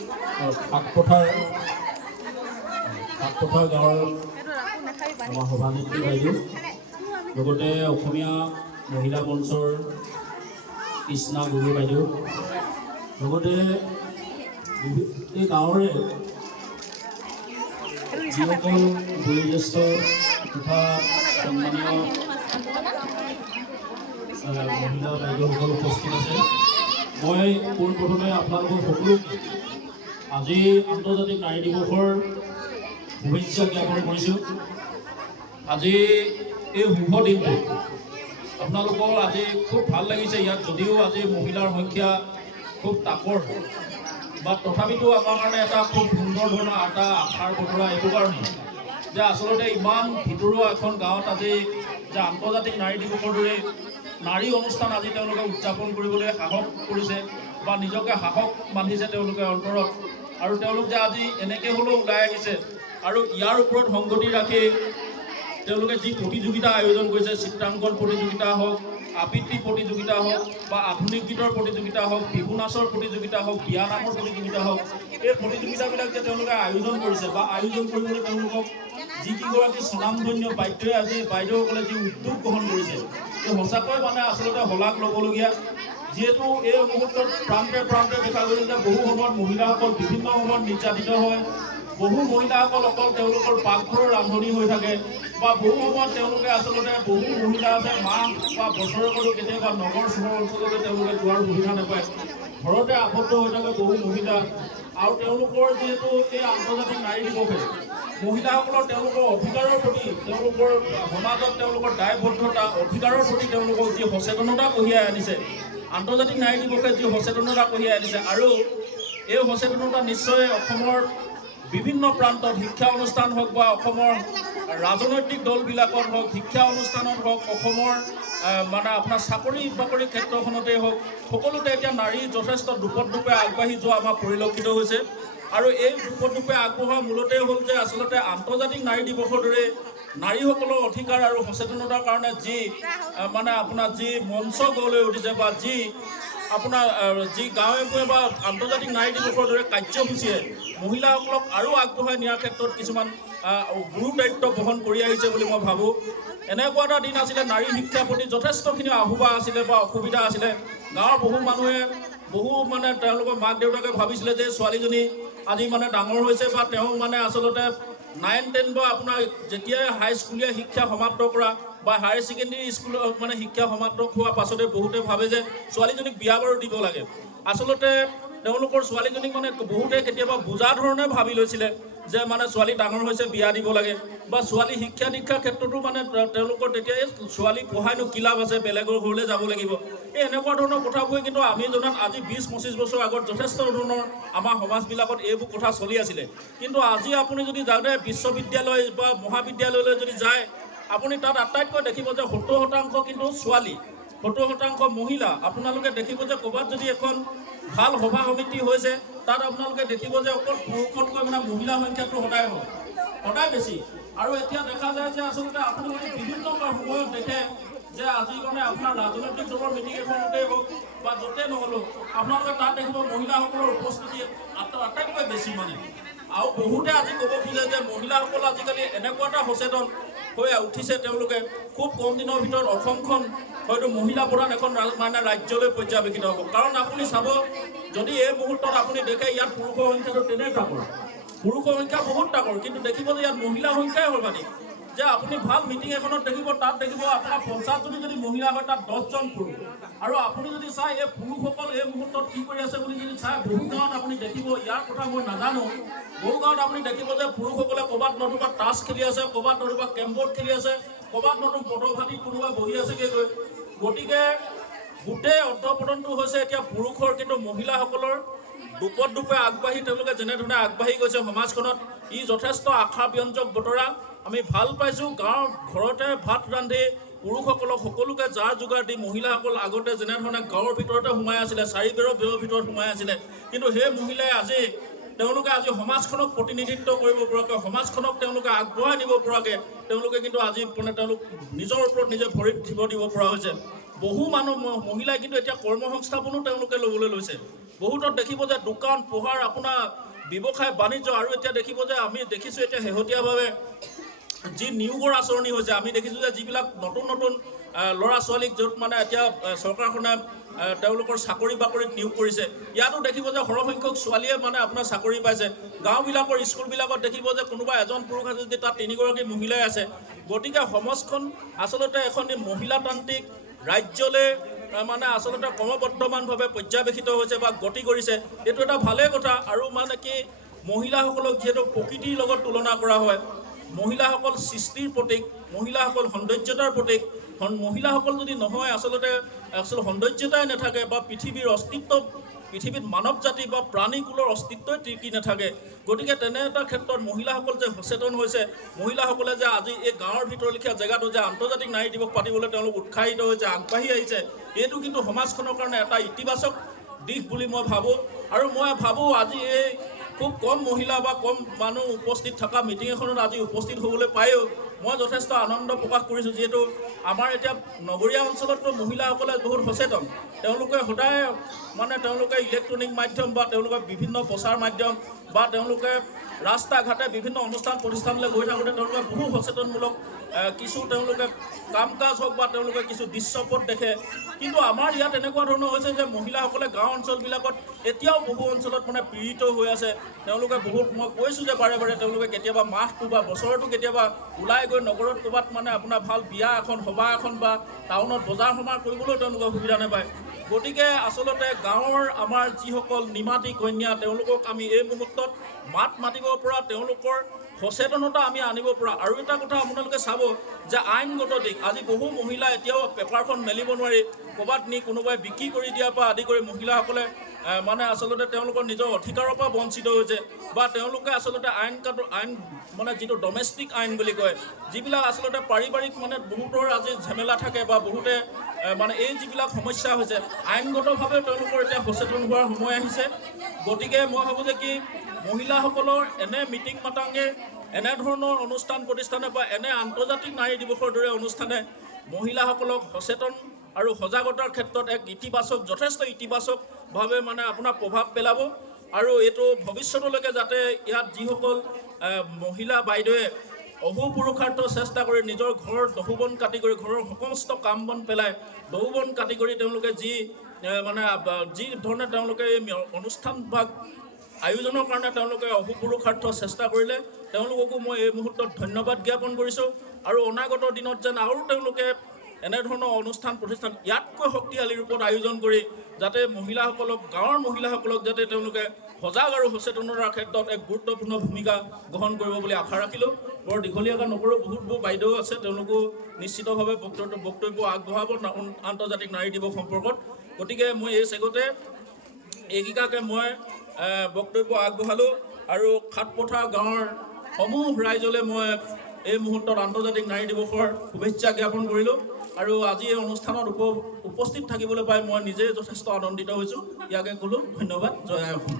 শাকপথাৰ গাঁৱৰ আমাৰ সভানেত্ৰী বাইদেউ, লগতে অসমীয়া মহিলা মঞ্চৰ কৃষ্ণা গগৈ বাইদেউ, লগতে এই গাঁৱৰে যিসকল বয়োজ্যেষ্ঠ তথা সন্মানীয় মহিলা বাইদেউসকল উপস্থিত আছে। মই পোনপ্ৰথমে আপোনালোকক সকলোকে আজি আন্তৰ্জাতিক নাৰী দিৱসৰ শুভেচ্ছা জ্ঞাপন কৰিছোঁ। আজি এই শুভ দিনটো আপোনালোকৰ আজি খুব ভাল লাগিছে। ইয়াত যদিও আজি মহিলাৰ সংখ্যা খুব তাকৰ বা তথাপিতো আমাৰ কাৰণে এটা খুব সুন্দৰ ধৰণৰ এটা আশাৰ বতৰা এইটো কাৰণে যে আচলতে ইমান ভিতৰুৱা এখন গাঁৱত আজি যে আন্তৰ্জাতিক নাৰী দিৱসৰ দৰে নাৰী অনুষ্ঠান আজি তেওঁলোকে উদযাপন কৰিবলৈ সাহস কৰিছে বা নিজকে সাহস বান্ধিছে তেওঁলোকে অন্তৰত, আৰু তেওঁলোক যে আজি এনেকৈ হ'লেও ওলাই আহিছে আৰু ইয়াৰ ওপৰত সংগতি ৰাখি তেওঁলোকে যি প্ৰতিযোগিতা আয়োজন কৰিছে, চিত্ৰাংকন প্ৰতিযোগিতা হওক, আবৃত্তি প্ৰতিযোগিতা হওক বা আধুনিক গীতৰ প্ৰতিযোগিতা হওক, বিহু নাচৰ প্ৰতিযোগিতা হওক, বিয়া নামৰ প্ৰতিযোগিতা হওক, এই প্ৰতিযোগিতাবিলাক যে তেওঁলোকে আয়োজন কৰিছে বা আয়োজন কৰিবলৈ তেওঁলোকক যিকেইগৰাকী স্বনামধন্য বাইদেউসকলে যি উদ্যোগ গ্ৰহণ কৰিছে, এই সঁচাকৈ মানে আচলতে শলাগ ল'বলগীয়া। যিহেতু এই মুহূৰ্তত প্ৰান্তে প্ৰান্তে দেখা গৈছে যে বহু সময়ত মহিলাসকল বিভিন্ন সময়ত নিৰ্যাতিত হয়, বহু মহিলাসকল অকল তেওঁলোকৰ পাকঘৰৰ ৰান্ধনি হৈ থাকে বা বহু সময়ত তেওঁলোকে আচলতে বহু মহিলা আছে মাহ বা বছৰেকতো কেতিয়াবা নগৰ চহৰ অঞ্চললৈ তেওঁলোকে যোৱাৰ সুবিধা নাপায়, ঘৰতে আবদ্ধ হৈ থাকে বহু মহিলা। আৰু তেওঁলোকৰ যিহেতু এই আন্তৰ্জাতিক নাৰী দিৱসে মহিলাসকলৰ তেওঁলোকৰ অধিকাৰৰ প্ৰতি, তেওঁলোকৰ সমাজত তেওঁলোকৰ দায়বদ্ধতা অধিকাৰৰ প্ৰতি তেওঁলোকক যি সচেতনতা কঢ়িয়াই আনিছে, আন্তৰ্জাতিক নাৰী দিৱসে যি সচেতনতা কঢ়িয়াই আনিছে, আৰু এই সচেতনতা নিশ্চয় অসমৰ বিভিন্ন প্ৰান্তত শিক্ষা অনুষ্ঠান হওক বা অসমৰ ৰাজনৈতিক দলবিলাকত হওক, শিক্ষা অনুষ্ঠানত হওক, অসমৰ মানে আপোনাৰ চাকৰি বাকৰি ক্ষেত্ৰখনতেই হওক, সকলোতে এতিয়া নাৰী যথেষ্ট দোপতদোপে আগবাঢ়ি যোৱা আমাৰ পৰিলক্ষিত হৈছে। আৰু এই দোপতদোপে আগবঢ়োৱা মূলতেই হ'ল যে আচলতে আন্তৰ্জাতিক নাৰী দিৱসৰ দৰে নাৰীসকলৰ অধিকাৰ আৰু সচেতনতাৰ কাৰণে যি মানে আপোনাৰ যি মঞ্চ গঢ় লৈ উঠিছে বা যি আপোনাৰ যি গাঁৱে ভূঞে বা আন্তৰ্জাতিক নাৰী দিৱসৰ দৰে কাৰ্যসূচীয়ে মহিলাসকলক আৰু আগবঢ়াই নিয়াৰ ক্ষেত্ৰত কিছুমান গুৰু দায়িত্ব বহন কৰি আহিছে বুলি মই ভাবোঁ। এনেকুৱা এটা দিন আছিলে নাৰী শিক্ষাৰ প্ৰতি যথেষ্টখিনি আহ্বা আছিলে বা অসুবিধা আছিলে। গাঁৱৰ বহু মানুহে মানে তেওঁলোকৰ মাক দেউতাকে ভাবিছিলে যে ছোৱালীজনী আজি মানে ডাঙৰ হৈছে বা তেওঁ মানে আচলতে 9-10 বা আপোনাৰ যেতিয়াই হাইস্কুলীয়া শিক্ষা সমাপ্ত কৰা বা হায়াৰ ছেকেণ্ডেৰী স্কুলত মানে শিক্ষা সমাপ্ত হোৱাৰ পাছতে বহুতে ভাবে যে ছোৱালীজনীক বিয়া বাৰু দিব লাগে। আচলতে তেওঁলোকৰ ছোৱালীজনীক মানে বহুতে কেতিয়াবা বুজা ধৰণে ভাবি লৈছিলে যে মানে ছোৱালী ডাঙৰ হৈছে বিয়া দিব লাগে, বা ছোৱালী শিক্ষা দীক্ষাৰ ক্ষেত্ৰতো মানে তেওঁলোকৰ তেতিয়া ছোৱালী পঢ়াইনো কি লাভ আছে, বেলেগৰ ঘৰলৈ যাব লাগিব, এই এনেকুৱা ধৰণৰ কথাবোৰ কিন্তু আমি জনাত আজি 20-25 বছৰ আগত যথেষ্ট ধৰণৰ আমাৰ সমাজবিলাকত এইবোৰ কথা চলি আছিলে। কিন্তু আজি আপুনি যদি যাওঁতে বিশ্ববিদ্যালয় বা মহাবিদ্যালয়লৈ যদি যায়, আপুনি তাত আটাইতকৈ দেখিব যে 70% কিন্তু ছোৱালী, 70% মহিলা। আপোনালোকে দেখিব যে ক'ৰবাত যদি এখন ভাল সভা সমিতি হৈছে, তাত আপোনালোকে দেখিব যে অকল পুৰুষতকৈ মানে মহিলাৰ সংখ্যাটো সদায় বেছি। আৰু এতিয়া দেখা যায় যে আচলতে আপোনালোকে বিভিন্ন সময়ত দেখে যে আজি মানে আপোনাৰ ৰাজনৈতিক দলৰ মিটিং এখনতেই হওক বা য'তেই নহ'লেও আপোনালোকে তাত দেখিব মহিলাসকলৰ উপস্থিতি আটাইতকৈ বেছি মানে। আৰু বহুতে আজি ক'ব খোজে যে মহিলাসকল আজিকালি এনেকুৱা এটা সচেতন হৈ উঠিছে, তেওঁলোকে খুব কম দিনৰ ভিতৰত অসমখন হয়তো মহিলা প্ৰধান এখন মানে ৰাজ্যলৈ পৰ্যাবেক্ষিত হ'ব। কাৰণ আপুনি চাব, যদি এই মুহূৰ্তত আপুনি দেখে ইয়াত পুৰুষৰ সংখ্যাটো তেনেই তাকৰ, পুৰুষৰ সংখ্যা বহুত তাকৰ, কিন্তু দেখিব যে ইয়াত মহিলাৰ সংখ্যাই সৰ্বাধিক। যে আপুনি ভাল মিটিং এখনত দেখিব, তাত দেখিব আপোনাৰ 50জনী যদি মহিলা হয়, তাত 10জন পুৰুষ। আৰু আপুনি যদি চাই এই পুৰুষসকল এই মুহূৰ্তত কি কৰি আছে বুলি যদি চাই, বহু গাঁৱত আপুনি দেখিব, ইয়াৰ কথা মই নাজানো, বহু গাঁৱত আপুনি দেখিব যে পুৰুষসকলে ক'ৰবাত নতুবা তাছ খেলি আছে, ক'ৰবাত নতুবা কেমবৰ্ড খেলি আছে, ক'ৰবাত নতুন পটভাটিত কোনোবা বহি আছেগৈ গৈ। গতিকে গোটেই অৰ্ধপতনটো হৈছে এতিয়া পুৰুষৰ, কিন্তু মহিলাসকলৰ দোপতদোপে আগবাঢ়ি তেওঁলোকে যেনেধৰণে আগবাঢ়ি গৈছে সমাজখনত, ই যথেষ্ট আশাব্যঞ্জক বতৰা। আমি ভাল পাইছোঁ। গাঁৱৰ ঘৰতে ভাত ৰান্ধি পুৰুষসকলক সকলোকে যাৰ যোগাৰ দি মহিলাসকল আগতে যেনেধৰণে গাঁৱৰ ভিতৰতে সোমাই আছিলে, 4 বেৰৰ ভিতৰত সোমাই আছিলে, কিন্তু সেই মহিলাই তেওঁলোকে আজি সমাজখনক প্ৰতিনিধিত্ব কৰিব পৰাকৈ, সমাজখনক তেওঁলোকে আগবঢ়াই নিব পৰাকৈ তেওঁলোকে কিন্তু আজি মানে তেওঁলোক নিজৰ ওপৰত নিজে ভৰিত থিব দিব পৰা হৈছে। বহু মহিলাই কিন্তু এতিয়া কৰ্মসংস্থাপনো তেওঁলোকে ল'বলৈ লৈছে। বহুতত দেখিব যে দোকান পোহাৰ আপোনাৰ ব্যৱসায় বাণিজ্য আৰু এতিয়া দেখিব যে আমি দেখিছোঁ এতিয়া শেহতীয়াভাৱে যি নিয়োগৰ আঁচনি হৈছে আমি দেখিছোঁ যে যিবিলাক নতুন নতুন ল'ৰা ছোৱালীক য'ত মানে এতিয়া চৰকাৰখনে তেওঁলোকৰ চাকৰি বাকৰিত নিয়োগ কৰিছে ইয়াতো দেখিব যে সৰহসংখ্যক ছোৱালীয়ে মানে আপোনাৰ চাকৰি পাইছে গাঁওবিলাকৰ স্কুলবিলাকত দেখিব যে কোনোবা এজন পুৰুষ আছে যদি তাত 3গৰাকী মহিলাই আছে গতিকে সমাজখন আচলতে এখন মহিলাতান্ত্ৰিক ৰাজ্যলৈ মানে আচলতে ক্ৰমবৰ্ধমানভাৱে পৰ্যবেক্ষিত হৈছে বা গতি কৰিছে এইটো এটা ভালেই কথা আৰু মানে কি মহিলাসকলক যিহেতু প্ৰকৃতিৰ লগত তুলনা কৰা হয় মহিলাসকল সৃষ্টিৰ প্ৰতীক মহিলাসকল সৌন্দৰ্যতাৰ প্ৰতীক মহিলাসকল যদি নহয় আচলতে সৌন্দৰ্যতাই নাথাকে বা পৃথিৱীৰ অস্তিত্ব পৃথিৱীত মানৱ জাতি বা প্ৰাণীকুলৰ অস্তিত্বই টিকি নাথাকে গতিকে তেনে এটা ক্ষেত্ৰত মহিলাসকল যে সচেতন হৈছে মহিলাসকলে যে আজি এই গাঁৱৰ ভিতৰলেখীয়া জেগাটো যে আন্তৰ্জাতিক নাৰী দিৱস পাতিবলৈ তেওঁলোক উৎসাহিত হৈছে আগবাঢ়ি আহিছে এইটো কিন্তু সমাজখনৰ কাৰণে এটা ইতিবাচক দিশ বুলি মই ভাবোঁ আৰু মই ভাবোঁ আজি এই খুব কম মহিলা বা কম মানুহ উপস্থিত থকা মিটিং এখনত আজি উপস্থিত হ'বলৈ পায়ো মই যথেষ্ট আনন্দ প্ৰকাশ কৰিছোঁ যিহেতু আমাৰ এতিয়া নগৰীয়া অঞ্চলততো মহিলাসকলে বহুত সচেতন তেওঁলোকে সদায় মানে তেওঁলোকে ইলেক্ট্ৰনিক মাধ্যম বা তেওঁলোকে বিভিন্ন প্ৰচাৰ মাধ্যম বা তেওঁলোকে ৰাস্তা ঘাটে বিভিন্ন অনুষ্ঠান প্ৰতিষ্ঠানলৈ গৈ থাকোঁতে তেওঁলোকে বহু সচেতনমূলক কিছু তেওঁলোকে কাম কাজ হওক বা তেওঁলোকে কিছু দৃশ্যপট দেখে কিন্তু আমাৰ ইয়াত এনেকুৱা ধৰণৰ হৈছে যে মহিলাসকলে গাঁও অঞ্চলবিলাকত এতিয়াও বহু অঞ্চলত মানে পীড়িত হৈ আছে তেওঁলোকে বহুত মই কৈছোঁ যে বাৰে বাৰে তেওঁলোকে কেতিয়াবা মাহটো বা বছৰটো কেতিয়াবা ওলাই গৈ নগৰত ক'ৰবাত মানে আপোনাৰ ভাল বিয়া এখন সভা এখন বা টাউনত বজাৰ সমাৰ কৰিবলৈও তেওঁলোকে সুবিধা নাপায় গতিকে আচলতে গাঁৱৰ আমাৰ যিসকল নিমাতী কন্যা তেওঁলোকক আমি এই মুহূৰ্তত মাত মাতিব পৰা তেওঁলোকৰ সচেতনতা আমি আনিব পৰা আৰু এটা কথা আপোনালোকে চাব যে আইনগত দিশ আজি বহু মহিলা এতিয়াও পেপাৰখন মেলিব নোৱাৰি ক'ৰবাত নি কোনোবাই বিক্ৰী কৰি দিয়াৰ পৰা আদি কৰি মহিলাসকলে মানে আচলতে তেওঁলোকৰ নিজৰ অধিকাৰৰ পৰা বঞ্চিত হৈছে বা তেওঁলোকে আচলতে আইন মানে যিটো ডমেষ্টিক আইন বুলি কয় যিবিলাক আচলতে পাৰিবাৰিক মানে বহুতৰ আজি ঝেমেলা থাকে বা বহুতে মানে এই যিবিলাক সমস্যা হৈছে আইনগতভাৱে তেওঁলোকৰ এতিয়া সচেতন হোৱাৰ সময় আহিছে গতিকে মই ভাবোঁ যে কি মহিলাসকলৰ এনে মিটিং মাটাঙে এনেধৰণৰ অনুষ্ঠান প্ৰতিষ্ঠানে বা এনে আন্তৰ্জাতিক নাৰী দিৱসৰ দৰে অনুষ্ঠানে মহিলাসকলক সচেতন আৰু সজাগতাৰ ক্ষেত্ৰত এক ইতিবাচক যথেষ্ট ইতিবাচকভাৱে মানে আপোনাৰ প্ৰভাৱ পেলাব আৰু এইটো ভৱিষ্যতলৈকে যাতে ইয়াত যিসকল মহিলা বাইদেৱে অহোপুৰুষাৰ্থ চেষ্টা কৰি নিজৰ ঘৰৰ দহুবন কাটি কৰি ঘৰৰ সমস্ত কাম বন পেলাই দহুবন কাটি কৰি তেওঁলোকে যি মানে যি ধৰণে তেওঁলোকে এই অনুষ্ঠান ভাগ আয়োজনৰ কাৰণে তেওঁলোকে অহোপুৰুষাৰ্থ চেষ্টা কৰিলে তেওঁলোককো মই এই মুহূৰ্তত ধন্যবাদ জ্ঞাপন কৰিছোঁ আৰু অনাগত দিনত যেন আৰু তেওঁলোকে এনেধৰণৰ অনুষ্ঠান প্ৰতিষ্ঠান ইয়াতকৈ শক্তিশালী ৰূপত আয়োজন কৰি যাতে মহিলাসকলক গাঁৱৰ মহিলাসকলক যাতে তেওঁলোকে সজাগ আৰু সচেতনতাৰ ক্ষেত্ৰত এক গুৰুত্বপূৰ্ণ ভূমিকা গ্ৰহণ কৰিব বুলি আশা ৰাখিলোঁ বৰ দীঘলীয়াকৈ নকৰোঁ বহুতবোৰ বাইদেউ আছে তেওঁলোকো নিশ্চিতভাৱে বক্তব্য আগবঢ়াব আন্তৰ্জাতিক নাৰী দিৱস সম্পৰ্কত গতিকে মই এই চেগতে এইকেইটাকে মই বক্তব্য আগবঢ়ালোঁ আৰু খাটপথাৰ গাঁৱৰ সমূহ ৰাইজলৈ মই এই মুহূৰ্তত আন্তৰ্জাতিক নাৰী দিৱসৰ শুভেচ্ছা জ্ঞাপন কৰিলোঁ আৰু আজি এই অনুষ্ঠানত উপস্থিত থাকিবলৈ পাই মই নিজে যথেষ্ট আনন্দিত হৈছোঁ ইয়াকে ক'লোঁ ধন্যবাদ জয় আই অসম